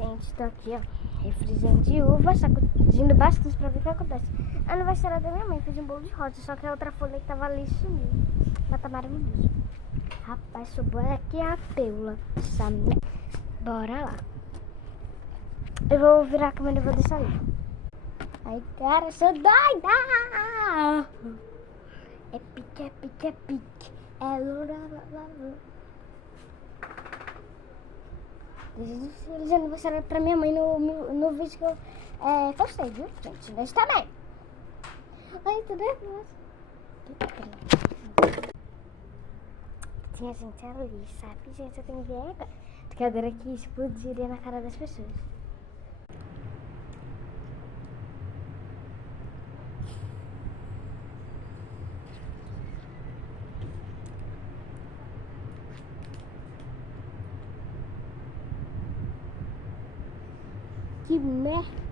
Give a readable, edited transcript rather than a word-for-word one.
gente, tô aqui, ó, refrigerante de uva, sacudindo bastante pra ver o que acontece. Aniversário da minha mãe, fez um bolo de rosa, só que a outra folha que tava ali sumiu. Mas tá maravilhoso. Rapaz, sobrou aqui a pérola. Bora lá. Eu vou virar a câmera e vou deixar ali. Ai, cara, sou doida! É pique, é pique, é pique. É lura, Desejo feliz aniversário pra minha mãe no vídeo que eu postei, viu, gente? Nós também. Ai, tudo nervosa. Tinha gente ali, sabe? Gente, eu tenho vergonha. Brincadeira que explodiria na cara das pessoas. Que merda.